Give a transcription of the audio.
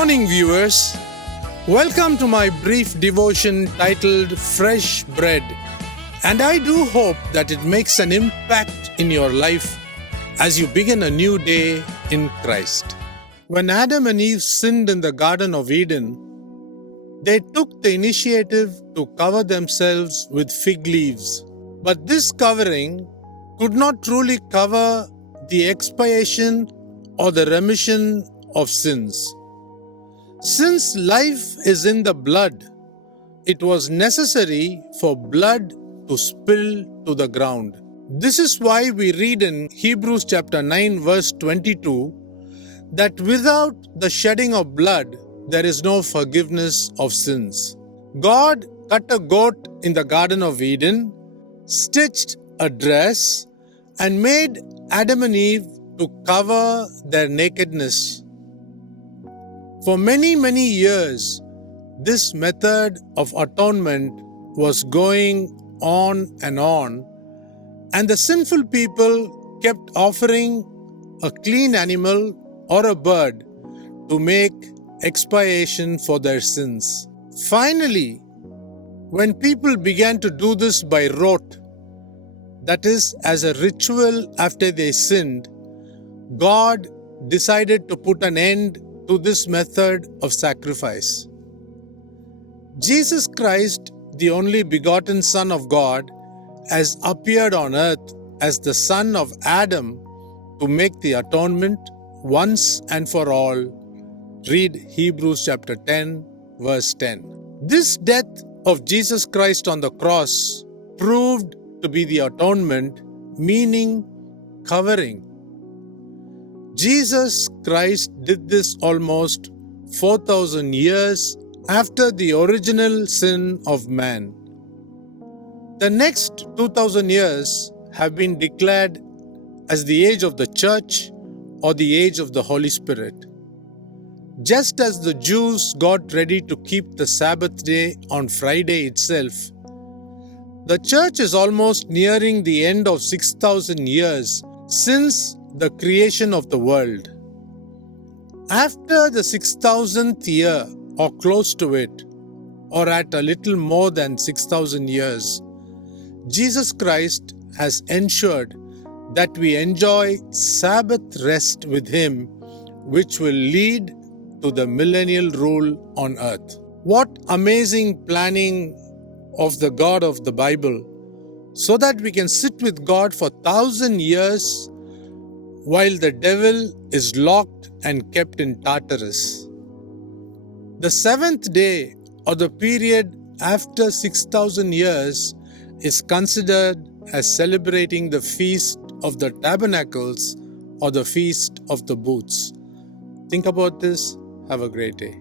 morning, viewers. Welcome to my brief devotion titled Fresh Bread. And I do hope that it makes an impact in your life as you begin a new day in Christ. When Adam and Eve sinned in the Garden of Eden, they took the initiative to cover themselves with fig leaves. But this covering could not truly cover the expiation or the remission of sins. Since life is in the blood, it was necessary for blood to spill to the ground. This is why we read in Hebrews chapter 9 verse 22 that without the shedding of blood, there is no forgiveness of sins. God cut a goat in the Garden of Eden, stitched a dress, and made Adam and Eve to cover their nakedness. For many, many years, this method of atonement was going on, and the sinful people kept offering a clean animal or a bird to make expiation for their sins. Finally, when people began to do this by rote, that is, as a ritual after they sinned, God decided to put an end to this method of sacrifice. Jesus Christ, the only begotten Son of God, has appeared on earth as the son of Adam to make the atonement once and for all. Read Hebrews chapter 10, verse 10. This death of Jesus Christ on the cross proved to be the atonement, meaning covering. Jesus Christ did this almost 4,000 years after the original sin of man. The next 2,000 years have been declared as the age of the church or the age of the Holy Spirit. Just as the Jews got ready to keep the Sabbath day on Friday itself, the church is almost nearing the end of 6,000 years since the creation of the world. After the 6,000th year, or close to it, or at a little more than 6,000 years, Jesus Christ has ensured that we enjoy Sabbath rest with Him, which will lead to the millennial rule on earth. What amazing planning of the God of the Bible, so that we can sit with God for 1,000 years while the devil is locked and kept in Tartarus. The seventh day, or the period after 6,000 years, is considered as celebrating the Feast of the Tabernacles or the Feast of the Booths. Think about this. Have a great day.